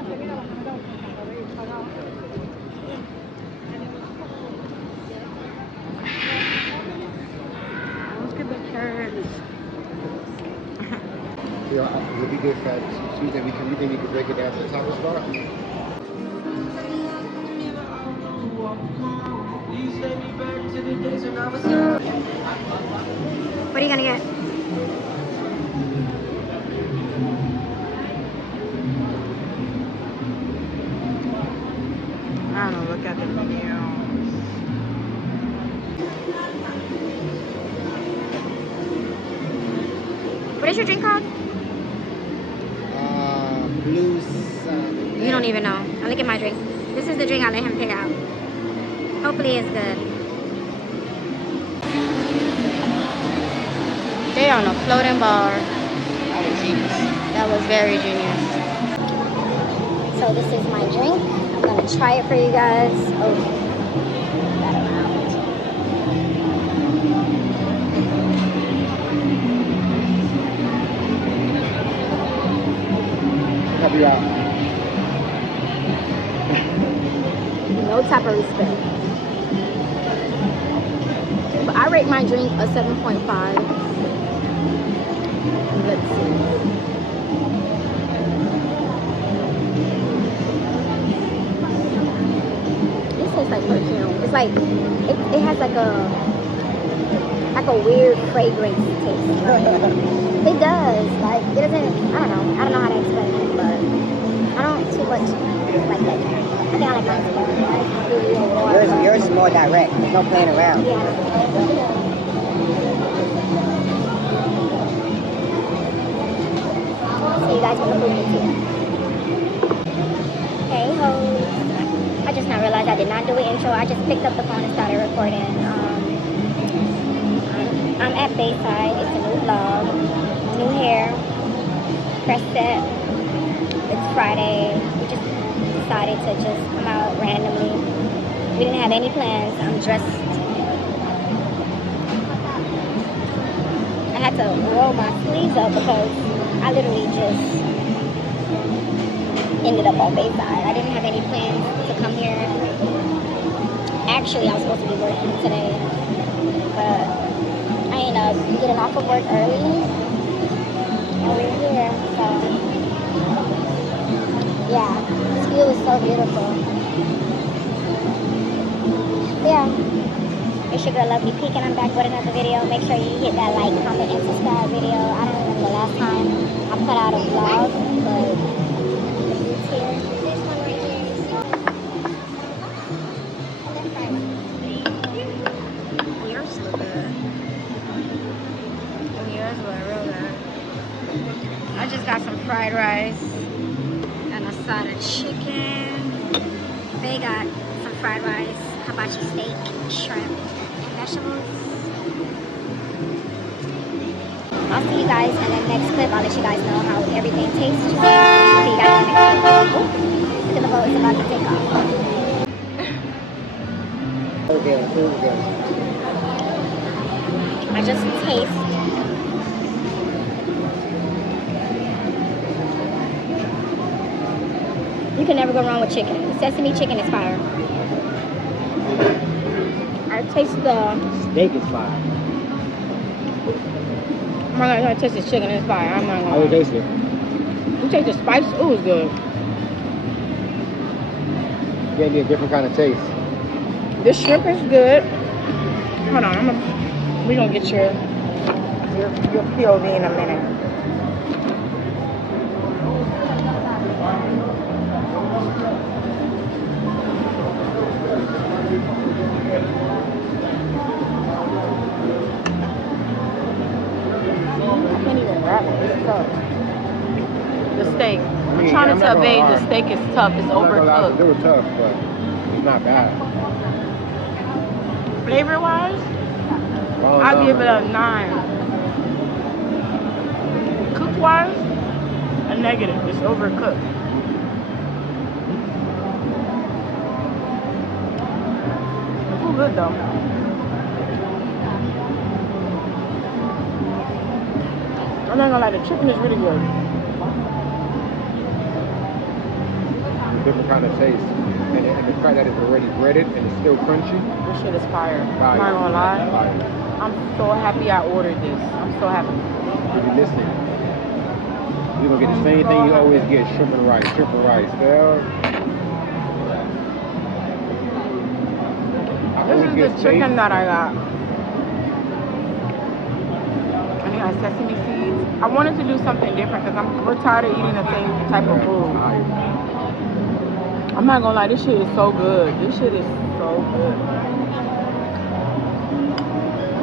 Look at the carrots. Would be good fat cheese that we can. You think we could break it down to the taco spot? What are you gonna get? I don't know, look at the menu. What is your drink called? Blue. You don't even know. I'll look at my drink. This is the drink I let him pick out. Hopefully it's good. They're on a floating bar. That was genius. That was very genius. So this is my drink. I'm gonna try it for you guys. Oh, that around. Help you out. No type of respect. But I rate my drink a 7.5. Let's see. It tastes like perfume. It's like it has like a weird fragrance taste. It does. Like it doesn't. I don't know how to explain it, but I don't too much like that drink. I think I like mine better. Yours is more direct. There's no playing around. Yeah. See you guys when the food gets here. Hey hoes. I just now realized I did not do an intro. I just picked up the phone and started recording. I'm at Bayside. It's a new vlog. New hair. Press set. It's Friday. We just decided to just come out randomly. We didn't have any plans. I'm dressed. I had to roll my sleeves up because I literally just ended up on Bayside. I didn't have any plans to come here. Actually, I was supposed to be working today, but I ended up getting off of work early, and we're here. So yeah, this view is so beautiful. Yeah, it's your girl Lovely Peak, and I'm back with another video. Make sure you hit that like, comment, and subscribe video. I don't remember the last time I put out a vlog, but it's here. This one right here is yours look good. Yours look real good. I just got some fried rice and a side of chicken. They got some fried rice, hibachi steak, shrimp, and vegetables. I'll see you guys in the next clip. I'll let you guys know how everything tastes. See you guys in the next clip. Ooh, look at the boat, it's about to take off. Okay, okay. I just taste. You can never go wrong with chicken. The sesame chicken is fire. I taste the Steak is fire. I'm not gonna taste the chicken, it's fire. I'm not I would gonna. taste it. You take the spice, ooh, it's good. Gave me a different kind of taste. The shrimp is good. Hold on, we're gonna get your POV in a minute. I can't even grab it. It's tough. The steak. I'm trying to tell Babe the steak is tough. It's overcooked. They were tough, but it's not bad. Flavor wise, I'll give it a 9. Cook wise, a negative. It's overcooked. It's all good though. I'm not gonna lie, the chicken is really good. different kind of taste. And the fact that it's already breaded and it's still crunchy. This shit is fire. Fire. I'm not gonna lie. Fire. I'm so happy I ordered this. I'm so happy. If you listen, you're gonna get the same thing you always get: shrimp and rice. Shrimp and rice. Well, This is the chicken that I got. And it has sesame seeds. I wanted to do something different because we're tired of eating the same type of food. I'm not gonna lie, this shit is so good. This shit is so good.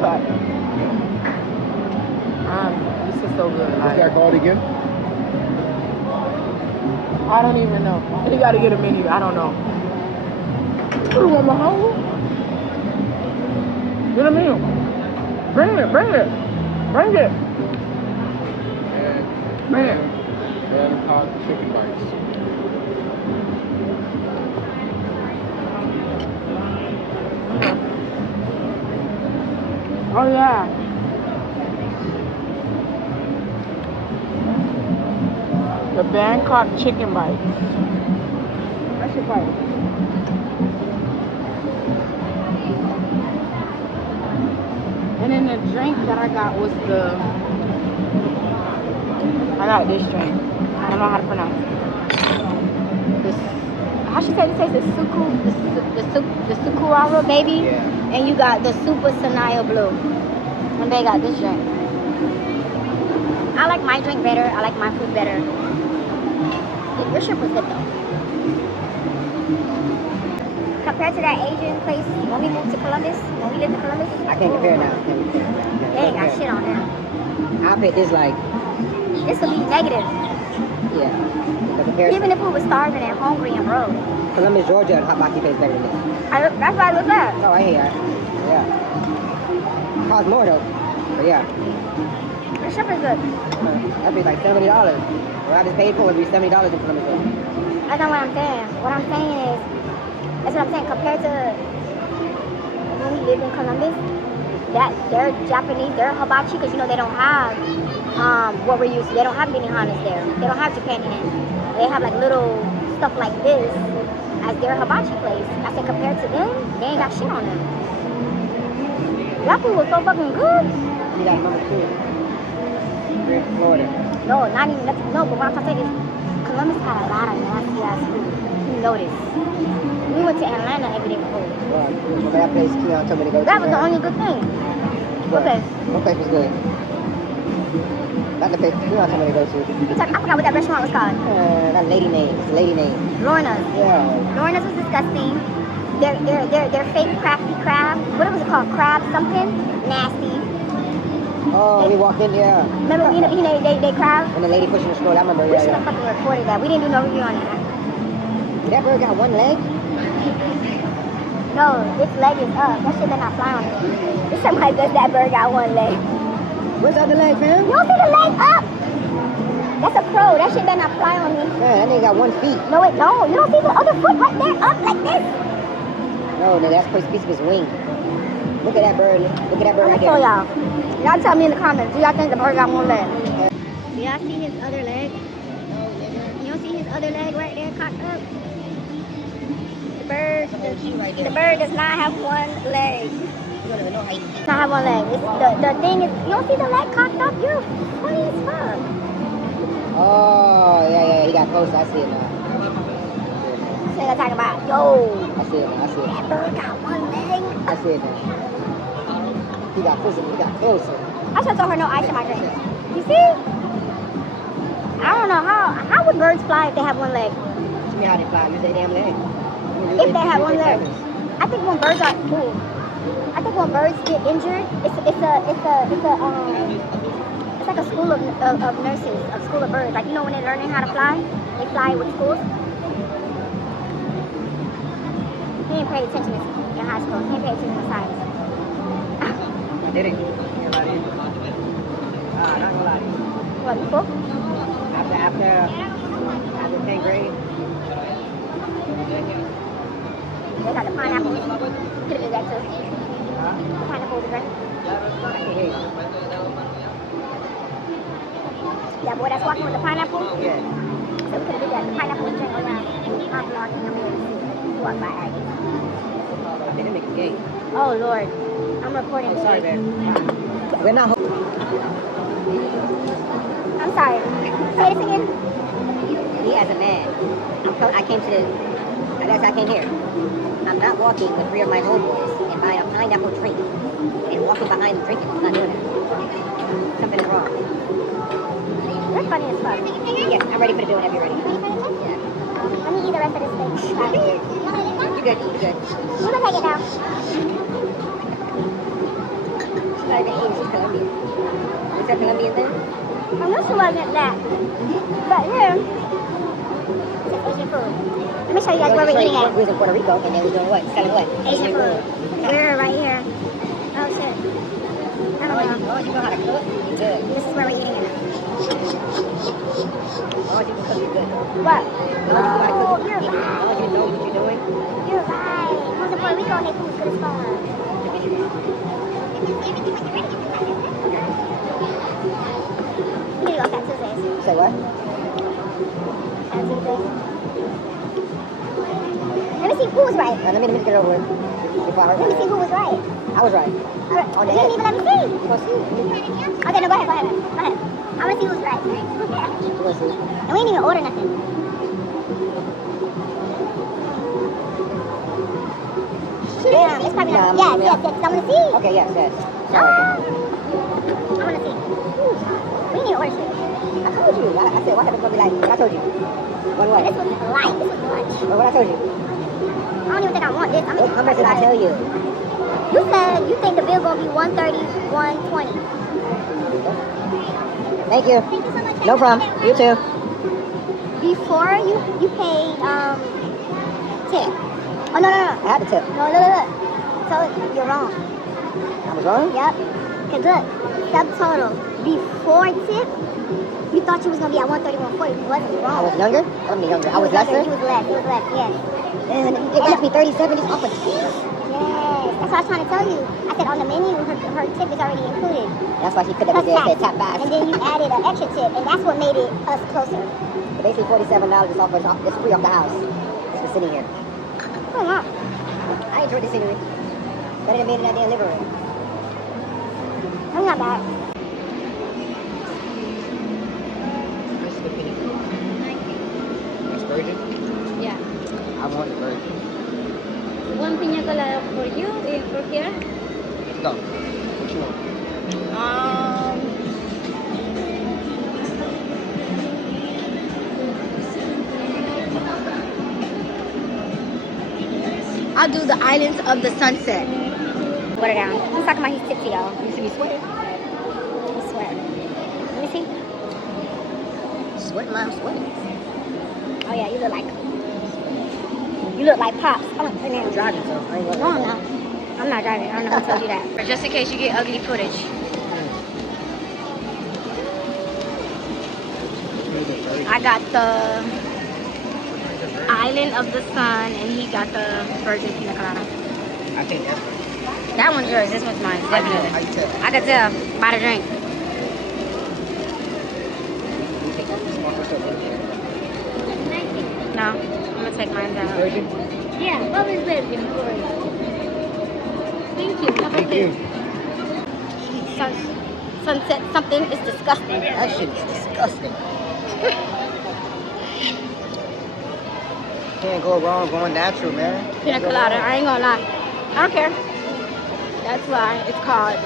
But this is so good. What's that called again? I don't even know. You gotta get a menu. I don't know. You want my hungry? Get a menu. Bring it. Bring it. Bring it. Bring it. And hot chicken bites. Oh yeah. The Bangkok chicken bites. That shit fire. And then the drink that I got was I got this drink. I don't know how to pronounce it. This, how should I say this? The Sukurara, baby. Yeah. And you got the Super Sanaya Blue. And they got this drink. I like my drink better. I like my food better. Your shrimp was good though. Compared to that Asian place when we moved to Columbus, when we lived in Columbus. I can't compare now. They ain't got shit on them. I bet this like, This will be negative. yeah. The comparison. Even if we were starving and hungry and broke. Columbus, Georgia, the hot boxy tastes better than this. That's why I look at. Oh, I hear ya. Yeah. Costs more though. But yeah. The shrimp is good. That'd be like $70. What I just paid for would be $70 in Columbus. That's not what I'm saying. What I'm saying is, that's what I'm saying. Compared to when we lived in Columbus, that they're Japanese, they're hibachi, because you know they don't have what we're used to. They don't have Benihanas there. They don't have Japan in. They have like little stuff like this as their hibachi place. I said compared to them, they ain't got shit on them. That food was so fucking good. You got number 2. Florida. No, not even no. But what I'm trying to say is, Columbus had a lot of nasty ass food. You notice. We went to Atlanta every day for food. Well, remember that place Keon told me to go to? That was the only good thing. Okay. What place was good? Not the place Keon told me to go to. I forgot what that restaurant was called. That lady name. It's a lady name. Lorna's. Yeah. Lorna's was disgusting. Their fake crafty crab. What was it called? Crab something? Nasty. Oh, we walked in here. Remember, they crab? And the lady pushing the stroller. I remember. We should Yeah, have fucking recorded that. We didn't do no review on that. That bird got one leg? No, its leg is up. That shit better not fly on me. If somebody does that bird got one leg. Where's the other leg, fam? You don't see the leg up? That's a crow. That shit better not fly on me. Man, that nigga got 1 feet. No, it don't. You don't see the other foot right there up like this? No, nigga, that's a piece of his wing. Look at that bird. Look at that bird I'm right gonna show there. y'all. Y'all tell me in the comments. Do y'all think the bird got one leg? Do y'all see his other leg? You don't see his other leg right there cocked up? The bird does not have one leg. Does not have one leg. It's the thing is, you don't see the leg cocked up? You're funny as fuck. Oh, yeah, he got close. I see it now. So they're talking about, yo, I see it now. I see it. that bird got one leg. I see it now. He got physical. He got closer. I should have told her no ice in my drink. You see? I don't know how would birds fly if they have one leg? Show me how they fly. Use their damn leg. If they have one leg. I think when birds are cool. I think when birds get injured, it's like a school of nurses, a school of birds. Like you know when they're learning how to fly, they fly with schools. He ain't paid attention in high school. He ain't paid attention to science. I did it. Not gonna lie to you. What, before? After 10th grade. They got the pineapple. Could have did that too. The pineapple with the drink. I can hear you. Yeah, boy, that's walking with the pineapple. Yeah. So we could have did that. The pineapple drink around. I'm blocking the mirror to see. Walk by Aggie. They didn't make a game. Oh, Lord. I'm recording. Oh, sorry, man. We're not. I'm sorry. Say this again. Me as a man, I came here. I'm not walking with 3 of my homeboys and buying a pineapple drink and walking behind them drinking. I'm not doing that. Something is wrong. You're funny as fuck. Yes, I'm ready for the bill whenever you're ready. Let me eat the rest of this thing. You're good. You're good. You can take it now. She's not even Asian. She's Colombian. Was that Colombian then? I wish it wasn't that. But here, it's Asian food. Let me show you guys where we're eating at. We was in Puerto Rico and then we doing what? Selling what? Asian food. We're right here. Oh shit. I don't know. Oh, you know how to cook? You good. This is where we're eating at. Oh, you can cook, you good. What? Oh, You're right. Oh, you know what you're doing? You're right. Who's in Puerto Rico and they food's good as fuck. We need to go Fat Tuesdays. Say what? Fat Tuesdays. Let me see who was right. Let me get it over with. Before I hurt Let me see who was right. I was right. You didn't even let me see. You gonna see? Okay, no, go ahead. I want to see who's right. You gonna see? And we didn't even order nothing. Damn, it's probably not. Yes. I want to see. Okay, yes. I want to see. We need to order shit. I told you. I said, why have it gonna be like? What I told you? What? This was light. This was lunch. What I told you? I don't even think I want this. How much did I tell you? You said you think the bill gonna be 130, 120. Thank you. Thank you so much. No problem. You too. Before you paid tip. Oh no. I had the tip. No, look. So you're wrong. I was wrong? Yep. Cause look, subtotal before tip, you thought you was gonna be at 130, 140. You wasn't wrong. I was younger? I wasn't younger. I was lesser? You was less, yes. Man, it cost me 37 just off a tip. Yes. That's what I was trying to tell you. I said on the menu, her tip is already included. That's why she put that up there and said tap back. And then you added an extra tip, and that's what made it us closer. But basically $47 is off, it's free off the house. Just for sitting here. Oh, wow. I enjoyed the scenery. Better than made in that damn living room. I'm not bad. It's virgin? Yeah. I want it virgin. One piña colada for you and for here. Let's go. What you want? I'll do the Islands of the Sunset. Water down. He's talking about he's tipsy, y'all. You see me sweating? He's sweating. Let me see. Sweating, I'm sweating. Oh yeah, you look like Pops. Oh, and I'm then, driving, so I ain't going no, I'm not. I'm not driving. I don't know who told you that. Just in case you get ugly footage. I got the Island of the Sun, and he got the Virgin Pina Colada. I think that's right. That one's yours. This one's mine. How Definitely. you tell? I could tell by the drink. You think this one first over? No, I'm gonna take mine out. Virgin? Yeah, always Virgin. Thank you. Thank you. Sunset something is disgusting. That shit is disgusting. Can't go wrong going natural, man. Pina colada. I ain't gonna lie. I don't care. That's why it's called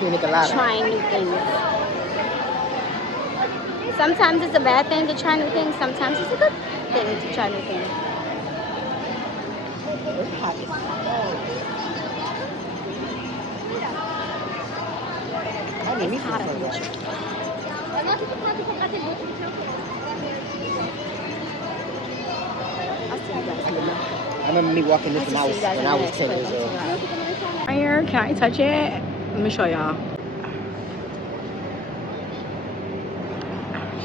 Pina colada. trying new things. Sometimes it's a bad thing to try new things. Sometimes it's a good thing to try new things. It's hot as fuck. I need me some soda. I remember me walking this when I was 10 years old. Here, can I touch it? Let me show y'all.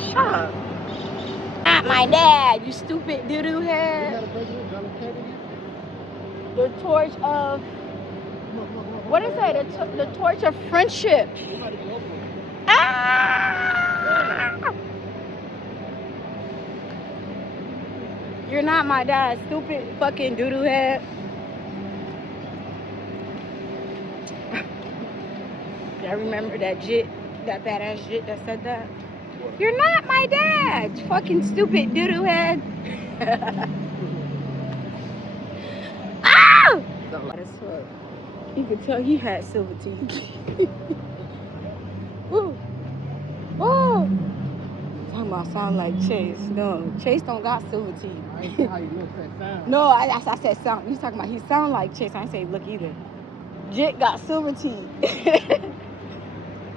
Shut up. Not my dad, you stupid doo-doo head. The torch of, what is that? The torch of friendship. Ah! You're not my dad, stupid fucking doodoo head. I remember that jit, that badass jit that said that. You're not my dad, fucking stupid doodoo head. Ah! What as fuck. You could tell he had silver teeth. Woo. Oh. Talking about sound like Chase. No, Chase don't got silver teeth. I ain't see how you look that sound. No, I said sound. You talking about he sound like Chase. I ain't say look either. Jit got silver teeth.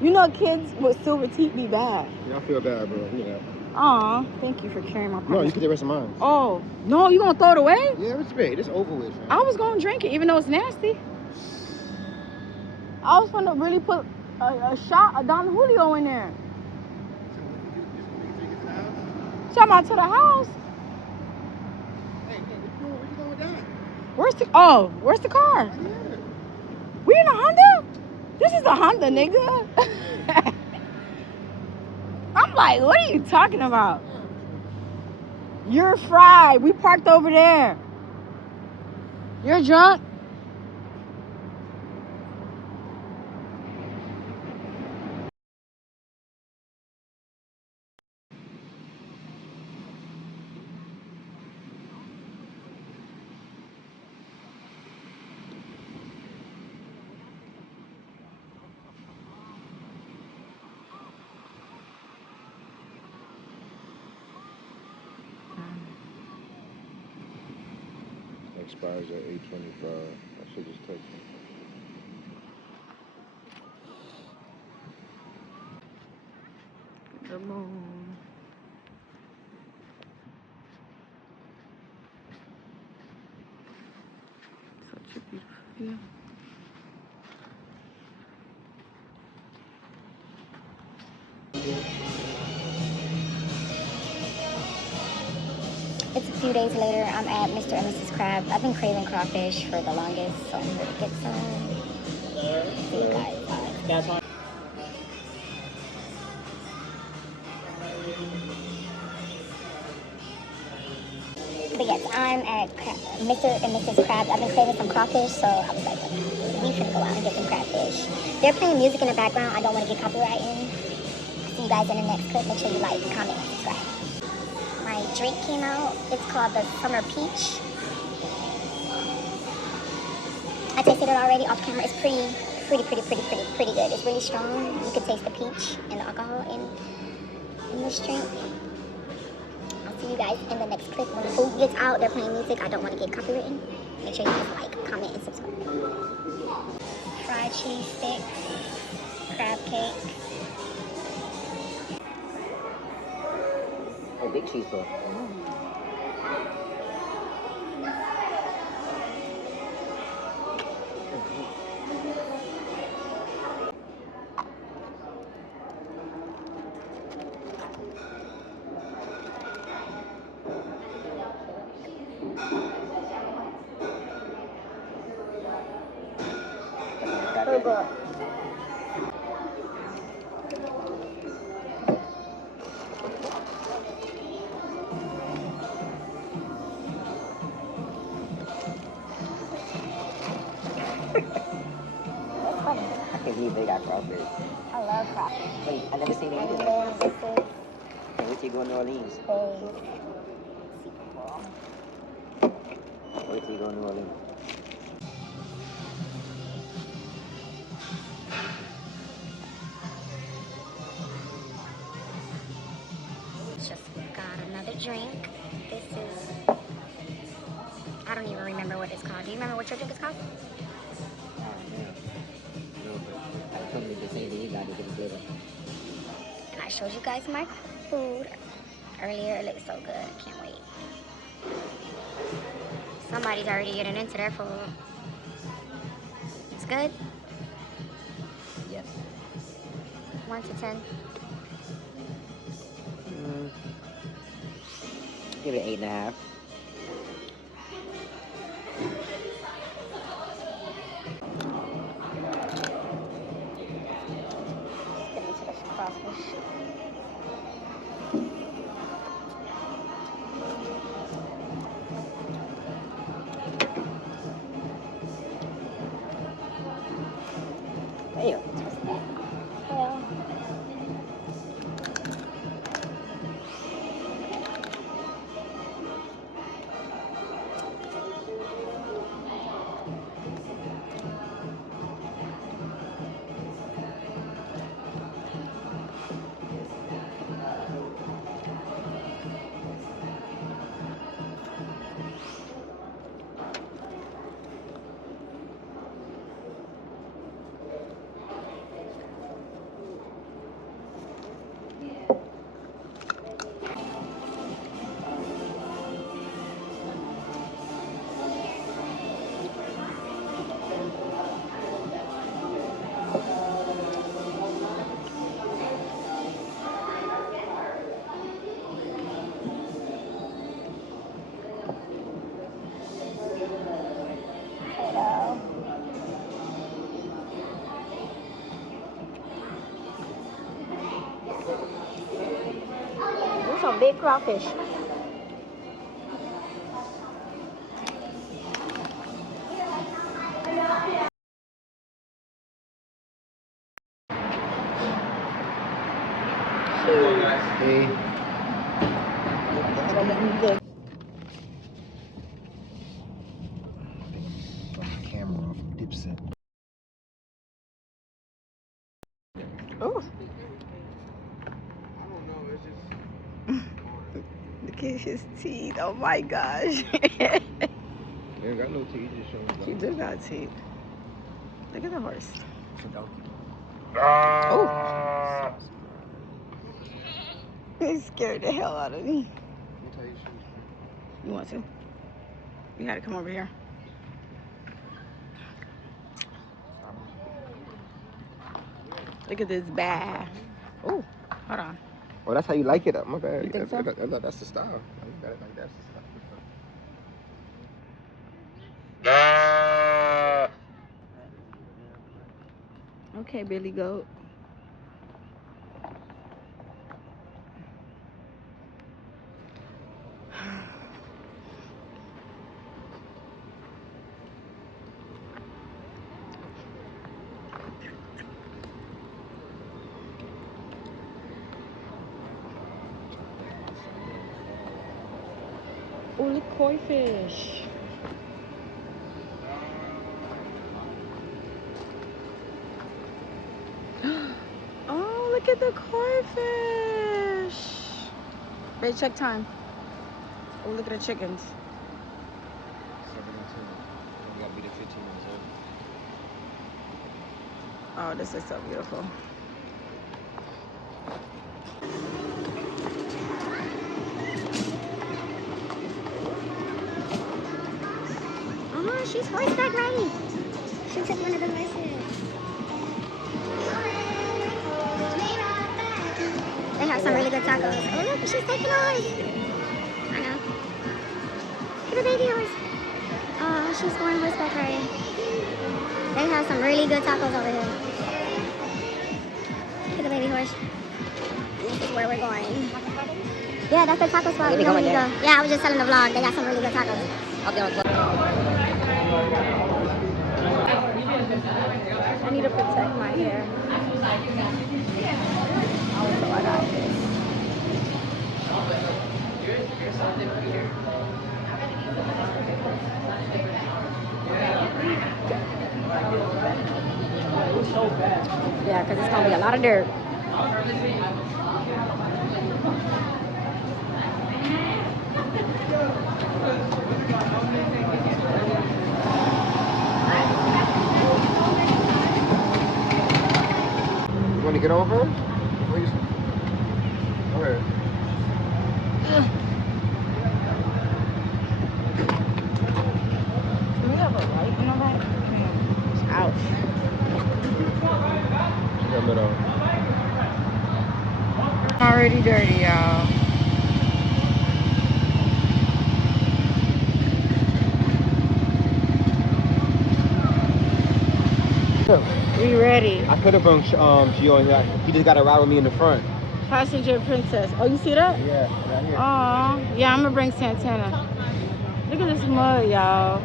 You know kids with silver teeth be bad. Yeah, I feel bad, bro. You know. Aw, thank you for carrying my pineapple. No, you get the rest of mine. Oh, no, you gonna throw it away? Yeah, it's big. It's over with, man. I was gonna drink it, even though it's nasty. I was gonna really put a shot of Don Julio in there. Talking about to the house. Hey, where you going with that? Where's the car? Right here. We in a Honda? This is a Honda, nigga. I'm like, what are you talking about? You're fried. We parked over there. You're drunk? Expires at 8:25. I should just text him. The moon. Such a beautiful view. It's a few days later. I'm at Mr. and Mrs. Crab. I've been craving crawfish for the longest, so I'm here to get some. See you guys. That's why. But yes, I'm at Mr. and Mrs. Crab. I've been craving some crawfish, so I was like, we should go out and get some crabfish. They're playing music in the background. I don't want to get copyright in. See you guys in the next clip. Make sure you like, comment, and subscribe. My drink came out. It's called the Summer Peach. I tasted it already off camera. It's pretty good. It's really strong. You can taste the peach and the alcohol in this drink. I'll see you guys in the next clip. When the food gets out, they're playing music. I don't want to get copywritten. Make sure you guys like, comment, and subscribe. Fried cheese sticks, crab cake. Oh, big cheese puff. I can't believe they got crawfish. I love crawfish. Wait, I never seen it And either. then this is Can't wait till you go to New Orleans. Wait till you go to New Orleans. just got another drink. This is, I don't even remember what it's called. Do you remember what your drink is called? Oh, man. No, but I told me the same thing you got to get a flavor. And I showed you guys my food earlier. It looks so good. I can't wait. Somebody's already getting into their food. It's good? Yes. 1 to 10. Give it 8.5. Get into the crawfish. some big crawfish. Hey. Camera off Dipset. Oh, I don't know. It's just. look at his teeth. Oh my gosh. You ain't got no teeth. Just showing. He do got teeth. Look at the horse. It's a donkey. Oh. He scared the hell out of me. Let me tell you something. You want to? You gotta come over here. Look at this bag. Oh, hold on. Oh, that's how you like it? My bad. You think so? That's the style. You got it like that's the style. Okay, Billy Goat. Oh, look, koi fish. Oh, look at the koi fish. Babe, check time. Oh, look at the chickens. 7 and 2. You gotta be the 15 minutes old. Oh, this is so beautiful. Oh, she's horseback riding. She took one of the horses. They have some really good tacos. Oh, look, she's taking a horse. I know. Look at the baby horse. Oh, she's going horseback riding. They have some really good tacos over here. Look at the baby horse. This is where we're going. Yeah, that's the taco spot. We know when you go. Yeah, I was just telling the vlog. They got some really good tacos. I need to protect my hair. So I got this. Yeah, because it's going to be a lot of dirt. You want to get over? Please. Okay. Do we have a light in the back? Ouch. Already dirty, y'all. We ready. I could have brung Gio in here. He just got to ride with me in the front. Passenger princess. Oh, you see that? Yeah, right here. Aw. Yeah, I'm gonna bring Santana. Look at this mud, y'all.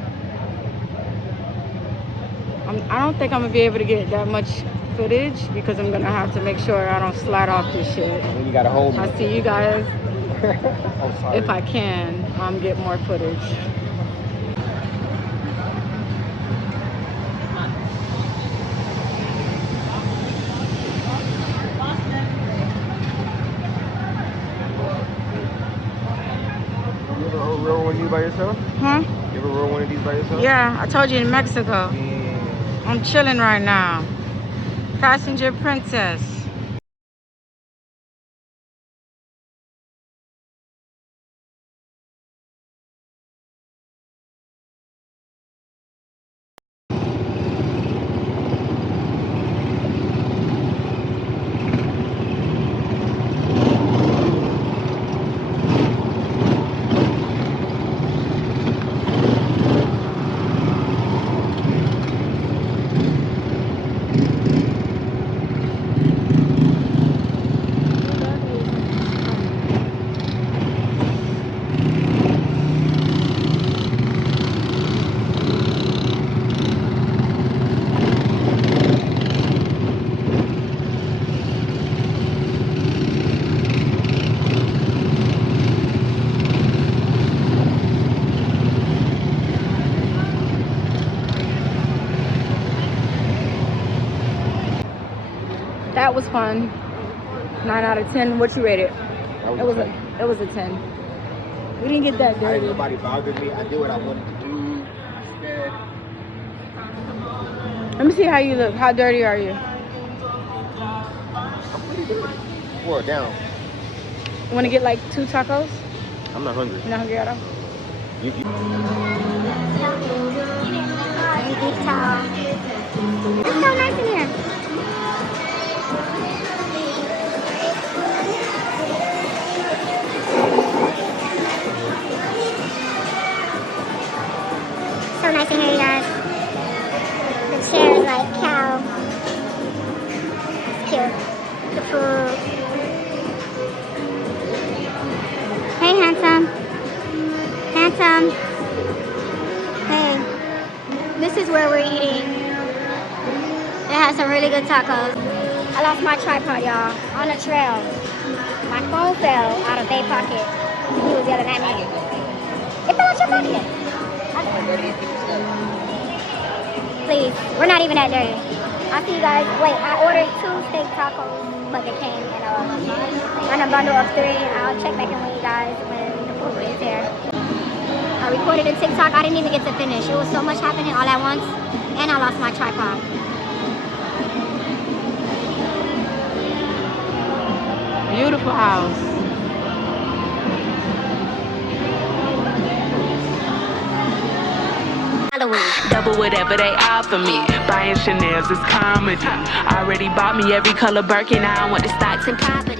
I don't think I'm gonna be able to get that much footage because I'm gonna have to make sure I don't slide off this shit. And you got to hold me. I'll see you guys Oh, sorry. if I can get more footage. You ever roll one of these by yourself? Huh? You ever roll one of these by yourself? Yeah, I told you in Mexico. Yeah. I'm chilling right now. Passenger princess. fun. 9 out of 10. What you rate it? That It was fun. a 10. We didn't get that I dirty. didn't nobody bothered me. I did what I wanted to do. Instead, Let me see how you look. How dirty are you? I'm pretty good. Well, down. You want to get like 2 tacos? I'm not hungry. You're not hungry at all? You, Deep towel. It's so nice in here. So nice in here, you guys. The chair is like cow. Cute. The food. Hey, handsome. Handsome. Hey. This is where we're eating. It has some really good tacos. I lost my tripod, y'all, on the trail. My phone fell out of their pocket. He was yelling at me. It fell out your pocket. Please, we're not even that dirty. I'll see you guys. Wait, I ordered 2 steak tacos, but they came in a bundle of 3. I'll check back in with you guys when the food is here. I recorded a TikTok. I didn't even get to finish. It was so much happening all at once, and I lost my tripod. Beautiful house. Double whatever they offer me. Buying Chanel's is comedy. Already bought me every color Birkin. Now I want the stocks and property.